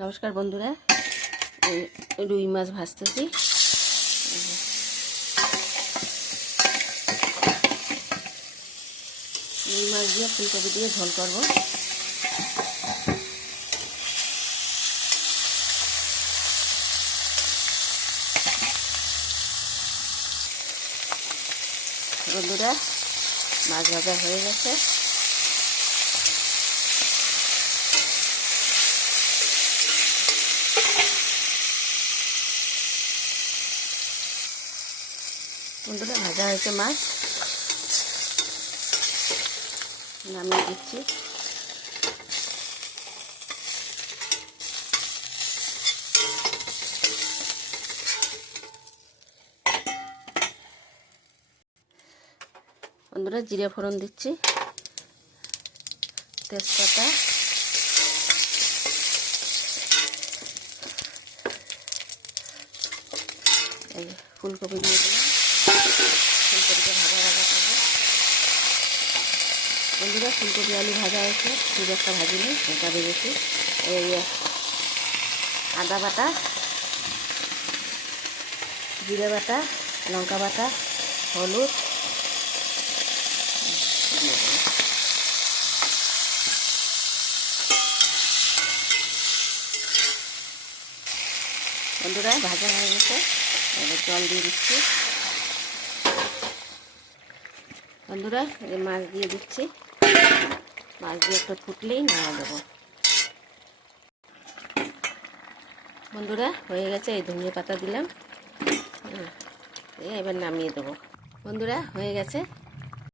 নমস্কার বন্ধুরা, রুই মাছ ভাজতেছি। রুই মাছ দিয়ে ফুলকপি দিয়ে ঝোল করব। বন্ধুরা, মাছ ভাজা হয়ে গেছে। বন্ধুরা, ভাজা হয়েছে মাছ, নামিয়ে দিচ্ছি। বন্ধুরা, জিরে ফোড়ন দিচ্ছি, তেজপাতা, এই ফুলকপি দিয়ে দিলাম। ফুলকপিটা ভাজা ভাজা করবো। বন্ধুরা, ফুলকপি আলু ভাজা হয়েছে, খুব একটা ভাজিনি, হালকা ভেজেছি। এই আদা বাটা, জিরে বাটা, লঙ্কা বাটা, হলুদ, বন্ধুরা ভাজা হয়ে গেছে, এবার জল দিয়ে দিচ্ছি। বন্ধুরা, এই মাছ দিয়ে দিচ্ছি। মাছ দিয়ে একটু ফুটলেই নামা দেবো। বন্ধুরা, হয়ে গেছে, এই ধনিয়া পাতা দিলাম, এবার নামিয়ে দেবো। বন্ধুরা, হয়ে গেছে।